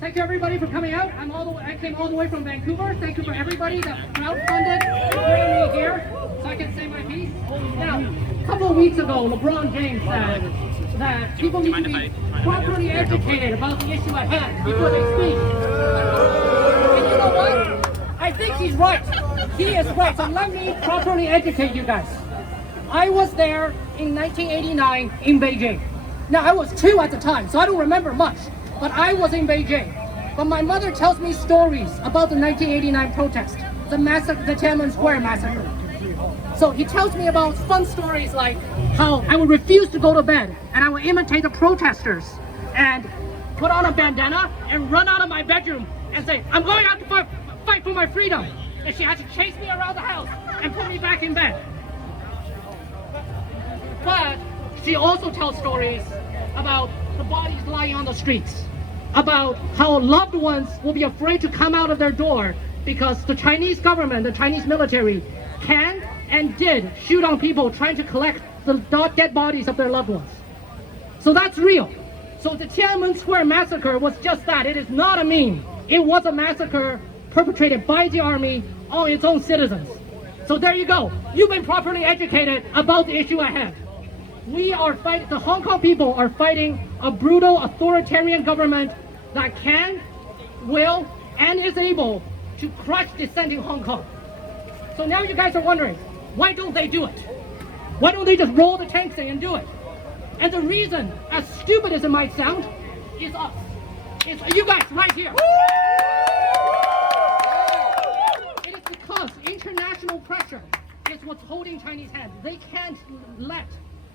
Thank you everybody for coming out. I came all the way from Vancouver. Thank you for everybody that crowdfunded to bring me here so I can say my piece. Now, a couple of weeks ago, LeBron James said that people need to be properly educated about the issue at hand before they speak. And you know what? I think he's right. He is right. So let me properly educate you guys. I was there in 1989 in Beijing. Now, I was 2 at the time, so I don't remember much. But I was in Beijing. But my mother tells me stories about the 1989 protest, the massacre, the Tiananmen Square massacre. So he tells me about fun stories like how I would refuse to go to bed and I would imitate the protesters and put on a bandana and run out of my bedroom and say, I'm going out to fight for my freedom. And she had to chase me around the house and put me back in bed. But she also tells stories about the bodies lying on the streets, about how loved ones will be afraid to come out of their door because the Chinese government, the Chinese military, can and did shoot on people trying to collect the dead bodies of their loved ones. So that's real. So the Tiananmen Square massacre was just that. It is not a meme. It was a massacre perpetrated by the army on its own citizens. So there you go. You've been properly educated about the issue at hand. We are fighting, the Hong Kong people are fighting a brutal authoritarian government that can, will, and is able to crush dissent in Hong Kong. So now you guys are wondering, why don't they do it? Why don't they just roll the tanks in and do it? And the reason, as stupid as it might sound, is us. It's you guys right here. It is because international pressure is what's holding Chinese hands. They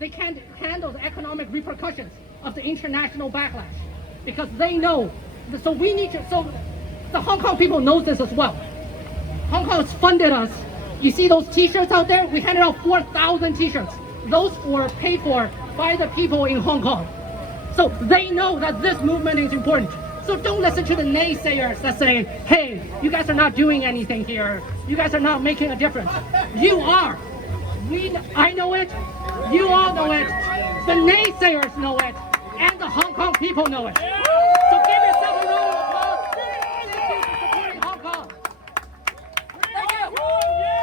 can't handle the economic repercussions of the international backlash because they know. So the Hong Kong people know this as well. Hong Kong has funded us. You see those t-shirts out there? We handed out 4,000 t-shirts. Those were paid for by the people in Hong Kong. So they know that this movement is important. So don't listen to the naysayers that say, hey, you guys are not doing anything here. You guys are not making a difference. You are. I know it. You all know it. The naysayers know it. And the Hong Kong people know it.